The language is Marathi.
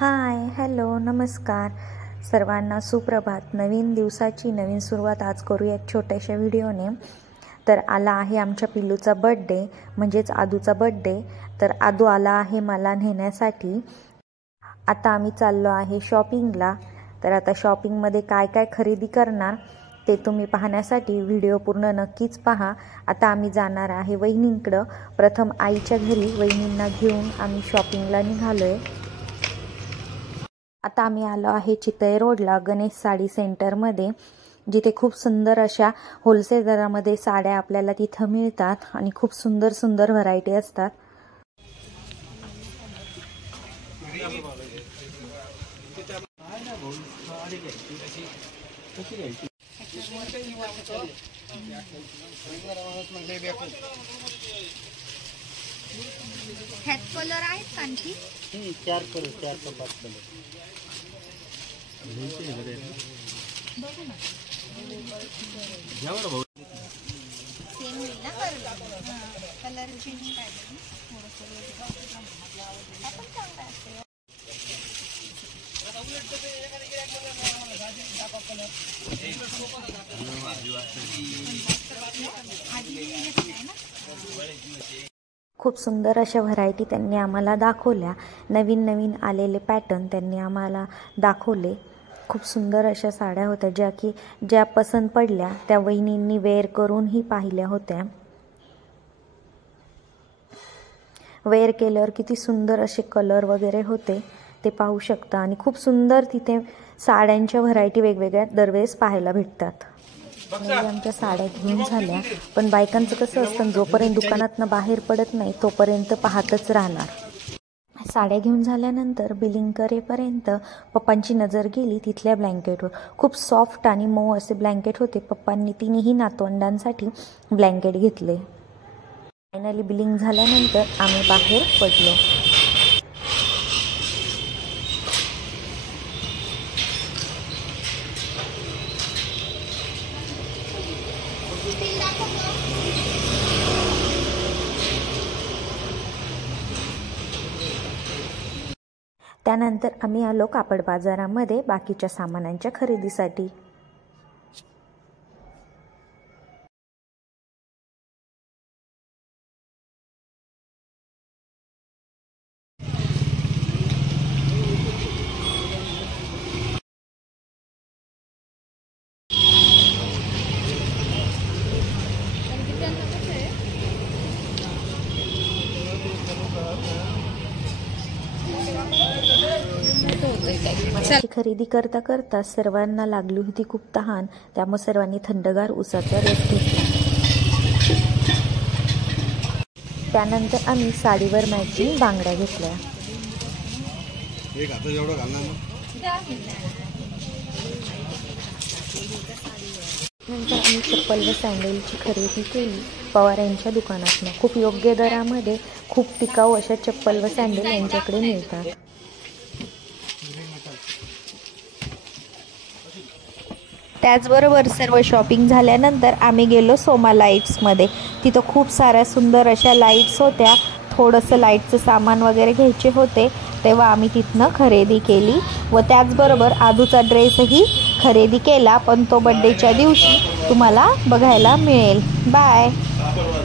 हाय, हॅलो, नमस्कार सर्वांना, सुप्रभात. नवीन दिवसाची नवीन सुरुवात आज करूया एक छोट्याशा व्हिडिओने. तर आला आहे आमच्या पिल्लूचा बर्थडे, म्हणजेच आदूचा बर्थडे. तर आदू आला आहे मला नेण्यासाठी. आता आम्ही चाललो आहे शॉपिंगला. तर आता शॉपिंगमध्ये काय काय खरेदी करणार ते तुम्ही पाहण्यासाठी व्हिडिओ पूर्ण नक्कीच पहा. आता आम्ही जाणार आहे वहिनींकडं. प्रथम आईच्या घरी वहिनींना घेऊन आम्ही शॉपिंगला निघालो आहे. आता आम्ही आलो आहे चितळे रोडला गणेश साडी सेंटरमध्ये, जिथे खूप सुंदर अशा होलसेल दरामध्ये साड्या आपल्याला तिथं मिळतात आणि खूप सुंदर सुंदर व्हरायटी असतात. ह्यात कलर आहेत आणखी 4 to 5 कलर. बघू ना, सेम होईल ना कलर चेंज पाहिजे खूप सुंदर अशा व्हरायटी त्यांनी आम्हाला दाखवल्या. नवीन नवीन आलेले पॅटर्न त्यांनी आम्हाला दाखवले. खूप सुंदर अशा साड्या होत्या, ज्या पसंत पडल्या त्या वहिनींनी वेअर करूनही पाहिल्या होत्या. वेअर केल्यावर किती सुंदर असे कलर वगैरे होते ते पाहू शकता. आणि खूप सुंदर तिथे साड्यांच्या व्हरायटी वेगवेगळ्या दरवेळेस पाहायला भेटतात. आमच्या साड्या घेऊन झाल्या, पण बायकांचं कसं असतं, जोपर्यंत दुकानातनं बाहेर पडत नाही तोपर्यंत पाहतच राहणार. साड्या घेऊन झाल्यानंतर बिलिंग करेपर्यंत पप्पांची नजर गेली तिथल्या ब्लँकेटवर. खूप सॉफ्ट आणि मऊ असे ब्लँकेट होते. पप्पांनी तिन्ही नातवंडांसाठी ब्लँकेट घेतले. फायनली बिलिंग झाल्यानंतर आम्ही बाहेर पडलो. त्यानंतर आम्ही आलो कापड बाजारामध्ये बाकीच्या सामानांच्या खरेदीसाठी. खरेदी करता करता सर्वांना लागली होती खूप तहान, त्यामुळे सर्वांनी थंडगार उसाचा रस घेतला. त्यानंतर आम्ही साडीवर मॅचिंग बांगड्या घेतल्या. नंतर आम्ही चप्पल व सँडलची खरेदी केली पवार यांच्या दुकानातून. खूप योग्य दरामध्ये खूप टिकाऊ अशा चप्पल व सँडल यांच्याकडे मिळतात. त्याचबरोबर सर्व शॉपिंग झाल्यानंतर आम्ही गेलो सोमा लाईट्समध्ये. तिथं खूप साऱ्या सुंदर अशा लाईट्स होत्या. थोडंसं लाईटचं सामान वगैरे घ्यायचे होते, तेव्हा आम्ही तिथनं खरेदी केली. व त्याचबरोबर आदूचा ड्रेसही खरेदी केला, पण तो बड्डेच्या दिवशी तुम्हाला बघायला मिळेल. बाय.